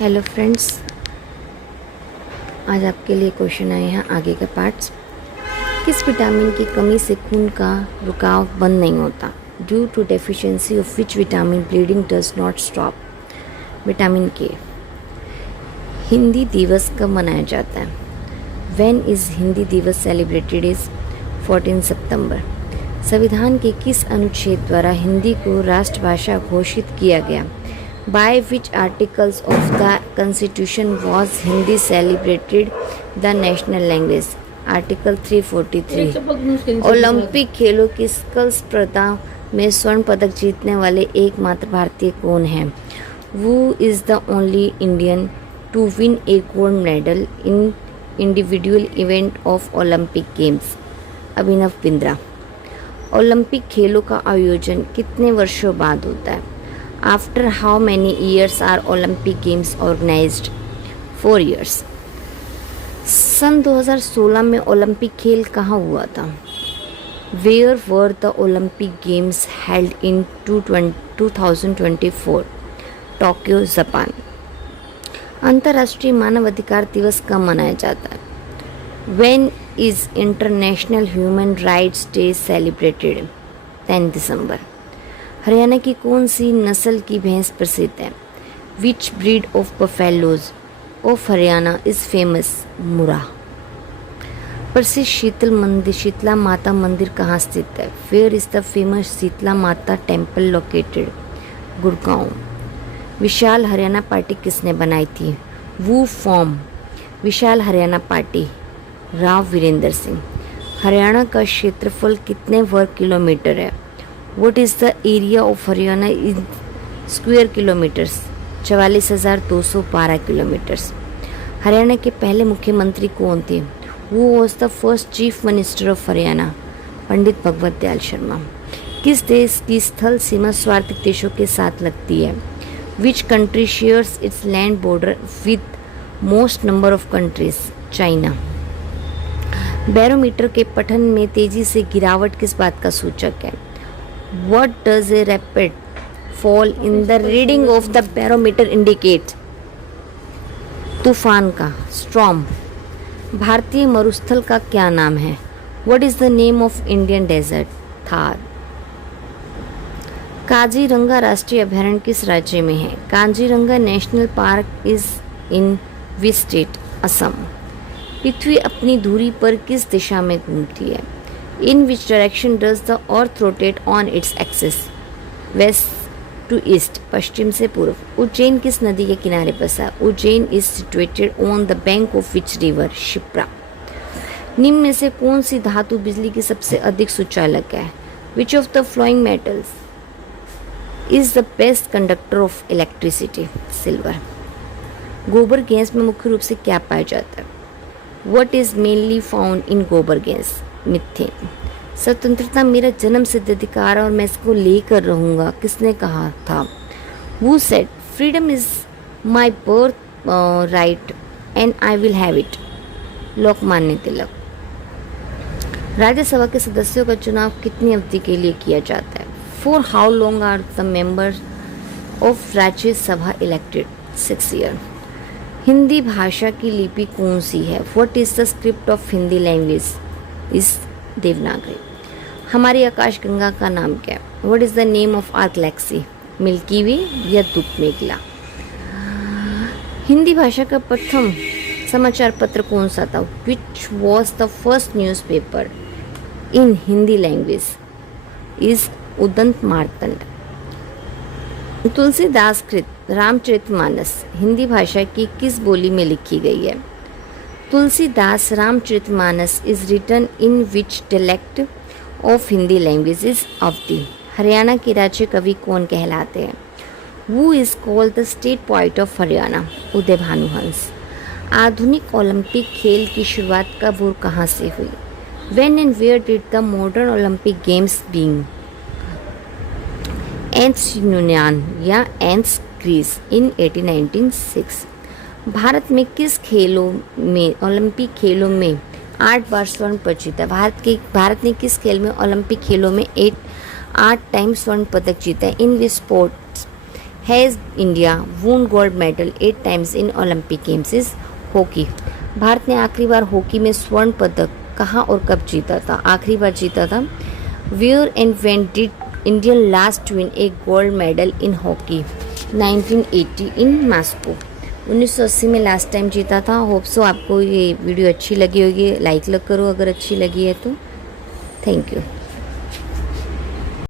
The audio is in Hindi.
हेलो फ्रेंड्स, आज आपके लिए क्वेश्चन आए हैं आगे के पार्ट्स। किस विटामिन की कमी से खून का रुकाव बंद नहीं होता? Due to deficiency of which vitamin bleeding does not stop? Vitamin K. Hindi दिवस कब मनाया जाता है? व्हेन इज़ हिंदी दिवस सेलिब्रेटेड? इज़ 14 सितंबर। संविधान के किस अनुच्छेद द्वारा हिंदी को राष्ट्रभाषा घोषित किया गया? By which articles of the Constitution was Hindi celebrated the national language? Article 343। Olympic खेलों की स्कल स्पर्धा में स्वर्ण पदक जीतने वाले एकमात्र भारतीय कौन हैं? Who is the only Indian to win a gold medal in individual event of Olympic Games? Abhinav Bindra. Olympic खेलों का आयोजन कितने वर्षों बाद होता है? After how many years are Olympic Games organized? 4 years। सन 2016 में ओलंपिक खेल कहाँ हुआ था? Where were the Olympic Games held in 2024? Tokyo, Japan. अंतर्राष्ट्रीय मानव अधिकार दिवस कब मनाया जाता है? When is International Human Rights Day celebrated? 10 दिसंबर। हरियाणा की कौन सी नस्ल की भैंस प्रसिद्ध है? Which breed of buffaloes of Haryana is famous? Murrah. प्रसिद्ध शीतला माता मंदिर कहाँ स्थित है? Where is the famous Sheetla Mata temple located? Gurgaon. Vishal Haryana party किसने बनाई थी? Who form Vishal Haryana party? Rao Virendra Singh. Haryana का क्षेत्रफल कितने वर्ग किलोमीटर है? What is the area of Haryana in square kilometers? 44,212 kilometres. Haryana के पहले मुख्यमंत्री कौन थे? Who was the first chief minister of Haryana? Pandit Bhagwat Dayal Sharma. किस देश की स्थल सीमा स्वार्थिक देशों के साथ लगती है? Which country shares its land border with most number of countries? China. Barometer के पठन में तेजी से गिरावट किस बात का सूचक है? What does a rapid fall in the reading of the barometer indicate? तूफान का, storm। भारतीय मरुस्थल का क्या नाम है? What is the name of Indian desert? Thar. Kaziranga राष्ट्रीय अभयारण्य किस राज्य में है? Kaziranga national park is in which state? Assam. पृथ्वी अपनी धुरी पर किस दिशा में घूमती है? In which direction does the earth rotate on its axis? West to east, पश्चिम से पूर्व। उज्जैन किस नदी के किनारे बसा है? Ujjain is situated on the bank of which river? Shipra. निम्न में से कौन सी धातु बिजली की सबसे अधिक सुचालक है? Which of the flowing metals is the best conductor of electricity? Silver. गोबर गैस में मुख्य रूप से क्या पाया जाता है? What is mainly found in गोबर गैस? मिथेन। स्वतंत्रता मेरा जन्म सिद्ध अधिकार और मैं इसको लेकर रहूँगा, किसने कहा था? Who said freedom is my birth right and I will have it? Lokmanya Tilak. Rajya Sabha के सदस्यों का चुनाव कितनी अवधि के लिए किया जाता है? For how long are the members of Rajya Sabha elected? 6 years। Hindi भाषा की लिपि कौन सी है? What is the script of Hindi language? Is Devanagari. हमारी आकाशगंगा का नाम क्या है? What is the name of our galaxy? Milky Way या धूप मेघला? हिंदी भाषा का प्रथम समाचार पत्र कौन सा था? Which was the first news paper in Hindi language? Is Udant Martand. Tulsidas कृत रामचरितमानस हिंदी भाषा की किस बोली में लिखी गई है? Tulsidas Ramcharitmanas is written in which dialect of Hindi language? Is Awadhi. Haryana के राज्य कवि कौन कहलाते हैं? Who is called the state poet of Haryana? Uday Bhanuhans. आधुनिक ओलंपिक खेल की शुरुआत कब और कहाँ से हुई? When and where did the modern Olympic games being? Ans यूनान या एंस ग्रीस इन 1896। भारत में किस खेलों में ओलंपिक खेलों में 8 बार स्वर्ण पदक जीता? भारत ने किस खेल में ओलंपिक खेलों में 8 टाइम स्वर्ण पदक जीता है? In which sports has India won gold medal 8 times in Olympic games is hockey. भारत ने आखिरी बार हॉकी में स्वर्ण पदक कहाँ और कब जीता था? आखिरी बार जीता था। Where and when did Indian last win a gold medal in hockey? 1980 in Moscow. 1980 में लास्ट टाइम जीता था। होप सो आपको ये वीडियो अच्छी लगी होगी। लाइक करो अगर अच्छी लगी है तो। Thank you.